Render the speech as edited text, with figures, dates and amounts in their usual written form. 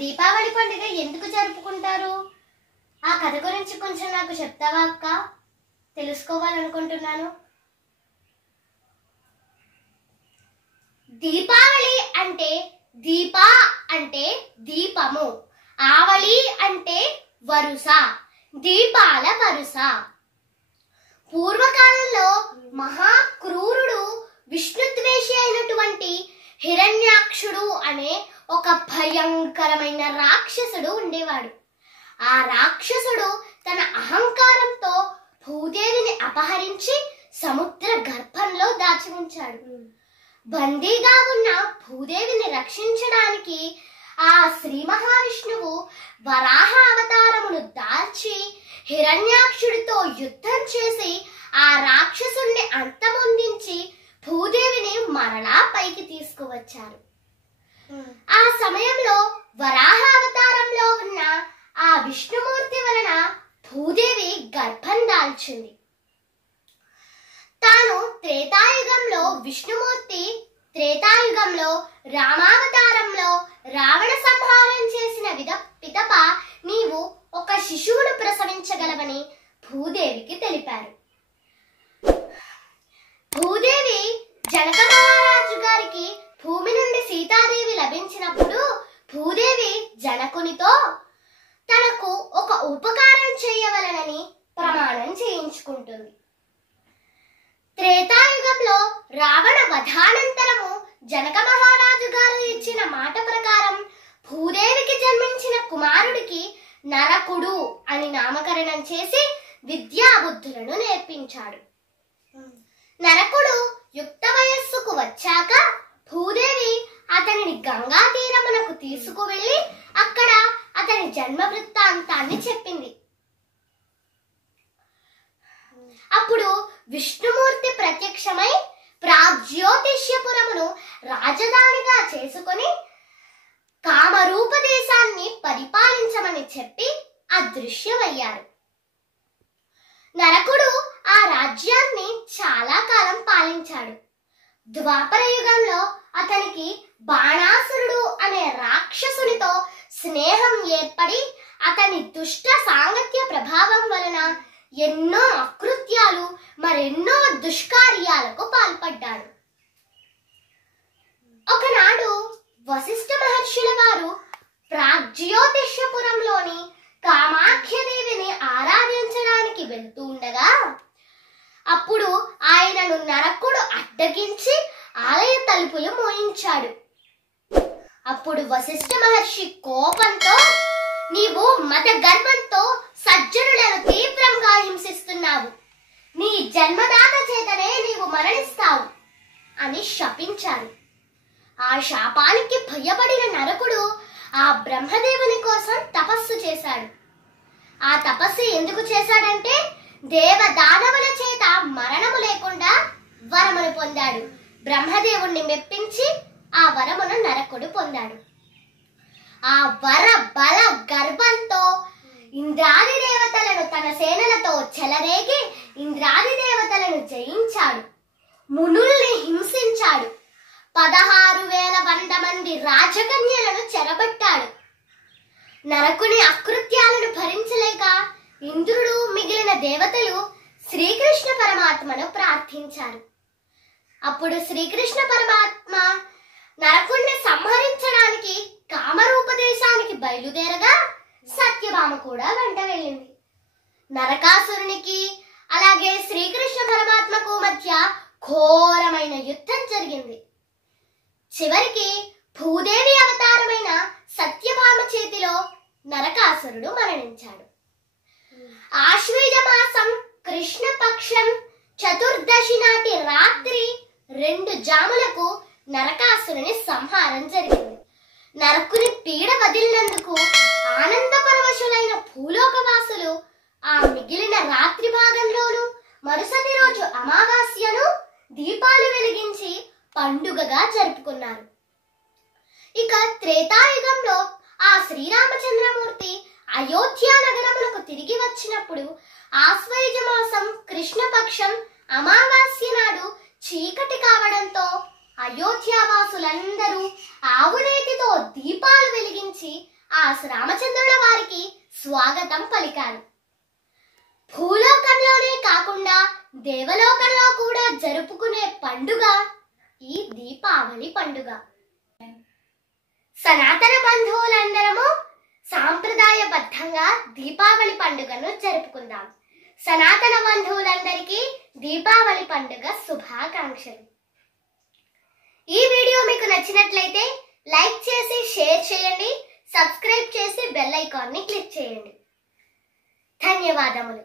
దీపావళి పండుగ ఎందుకు జరుపుకుంటారు? ఆ కథ గురించి కొంచెం నాకు చెప్తావా అక్క? తెలుసుకోవాలనుకుంటున్నాను. దీపావళి అంటే దీప అంటే దీపము, ఆవళి అంటే వరుస, దీపాల వరుస. పూర్వకాలంలో మహాక్రూరుడు విష్ణుద్వేషి అయినటువంటి హిరణ్యాక్షుడు అనే ఒక భయంకరమైన రాక్షసుడు ఉండేవాడు. ఆ రాక్షసుడు తన అహంకారంతో భూదేవిని అపహరించి సముద్ర గర్భంలో దాచి ఉంచాడు. బందీగా ఉన్న భూదేవిని రక్షించడానికి ఆ శ్రీ మహావిష్ణువు వరాహ అవతారమును దాల్చి హిరణ్యాక్షుడితో యుద్ధం చేసి ఆ రాక్షసుణ్ణి అంతమొందించి భూదేవిని మరలా పైకి తీసుకువచ్చారు. ఆ సమయంలో వరాహ అవతారంలో ఉన్న ఆ విష్ణుమూర్తి వలన భూదేవి గర్భం దాల్చింది. తాను త్రేతాయుగంలో విష్ణుమూర్తి త్రేతాయుగంలో రామావతారంలో రావణ సంహారం చేసిన పిదప నీవు ఒక శిశువును ప్రసవించగలవని భూదేవికి తెలిపారు. భూదేవి జనక మహారాజు గారికి భూమి నుండి సీతాదేవి లభించినప్పుడు భూదేవి జనకునితో తనకు ఒక ఉపకారం చేయవలనని ప్రమాణం చేయించుకుంటుంది. త్రేతాయుగంలో రావణ వధానంతరము జనక మహారాజు గారు ఇచ్చిన మాట ప్రకారం భూదేవికి జన్మించిన కుమారుడికి నరకుడు అని నామకరణం చేసి విద్యాబుద్ధులను నేర్పించాడు. నరకుడు యుక్త వయస్సుకు వచ్చాక భూదేవి అతనిని గంగా తీరమునకు తీసుకువెళ్లి అక్కడ అతని జన్మ వృత్తాంతాన్ని చెప్పింది. అప్పుడు విష్ణుమూర్తి ప్రత్యక్షమై ప్రాగ్జ్యోతిష్యపురమును రాజధానిగా చేసుకొని కామరూప దేశాన్ని పరిపాలించమని చెప్పి అదృశ్యమయ్యారు. నరకుడు ఆ రాజ్యాన్ని చాలా కాలం పాలించాడు. ద్వాపర యుగంలో అతనికి బాణాసురుడు అనే రాక్షసునితో స్నేహం ఏర్పడి అతని దుష్ట సాంగత్య ప్రభావం వలన ఎన్నో అకృత్యాలు మరెన్నో దుష్కార్యాలకు పాల్పడ్డాడు. ఒకనాడు వశిష్ఠ మహర్షుల వారు ప్రాగ్జ్యోతిష్యపురంలోని కామాఖ్యదేవిని ఆరాధించడానికి వెళ్తూ ఉండగా అప్పుడు ఆయనను నరకుడు అడ్డగించి ఆలయ తలుపులు మోయించాడు. అప్పుడు వశిష్ఠ మహర్షి కోపంతో నీవు మత గర్వంతో సజ్జనులను తీవ్రంగా హింసిస్తున్నావు, నీ జన్మదాత చేతనే నీవు మరణిస్తావు అని శపించారు. ఆ శాపానికి భయపడిన నరకుడు ఆ బ్రహ్మదేవుని కోసం తపస్సు చేశాడు. ఆ తపస్సు ఎందుకు చేశాడంటే దేవదానవుల చేత మరణము లేకుండా వరమును పొందాడు. బ్రహ్మదేవుణ్ణి మెప్పించి ఆ వరమును నరకుడు పొందాడు. ఆ వర బల గర్వంతో ఇంద్రాది దేవతలను తన సేనలతో చెలరేగి ఇంద్రాది దేవతలను జయించాడు. మునుల్ని హింసించాడు. 16,100 మంది రాజకన్యలను చెరబట్టాడు. నరకుని అకృత్యాలను భరించలేక ఇంద్రుడు మిగిలిన దేవతలు శ్రీకృష్ణ పరమాత్మను ప్రార్థించారు. అప్పుడు శ్రీకృష్ణ పరమాత్మ నరకుణ్ణి సంహరించడానికి కామరూపదేశానికి బయలుదేరగా సత్యభామ కూడా వెంట వెళ్ళింది. నరకాసురునికి అలాగే శ్రీకృష్ణ పరమాత్మకు మధ్య ఘోరమైన యుద్ధం జరిగింది. చివరికి భూదేవి అవతారమైన సత్యభామ చేతిలో నరకాసురుడు మరణించాడు. ఆశ్వీజ మాసం కృష్ణపక్షం చతుర్దశి నాటి రాత్రి 2 జాములకు నరకాసురుని సంహారం జరిగింది. నరకుని పీడ వదిలినందుకు ఆనంద పరవశులైన భూలోకవాసులు ఆ మిగిలిన రాత్రి భాగంలోనూ మరుసటి రోజు అమావాస్యను దీపాలు వెలిగించి పండుగగా జరుపుకున్నారు. ఇక త్రేతాయుగంలో ఆ శ్రీరామచంద్రమూర్తి అయోధ్య నగరమునకు తిరిగి వచ్చినప్పుడు ఆశ్వయుజ మాసం కృష్ణపక్షం అమావాస్య నాడు చీకటి కావడంతో అయోధ్యావాసులందరూ ఆవునేతితో దీపాలు వెలిగించి ఆ రామచంద్రుల వారికి స్వాగతం పలికారు. భూలోకంలోనే కాకుండా దేవలోకంలో కూడా జరుపుకునే పండుగ ఈ దీపావళి పండుగ. సనాతన బంధువులందరము సాంప్రదాయబద్ధంగా దీపావళి పండుగను జరుపుకుందాం. సనాతన బంధువులందరికీ దీపావళి పండుగ శుభాకాంక్షలు. ఈ వీడియో మీకు నచ్చినట్లయితే లైక్ చేసి షేర్ చేయండి, సబ్స్క్రైబ్ చేసి బెల్ ఐకాన్ని క్లిక్ చేయండి. ధన్యవాదములు.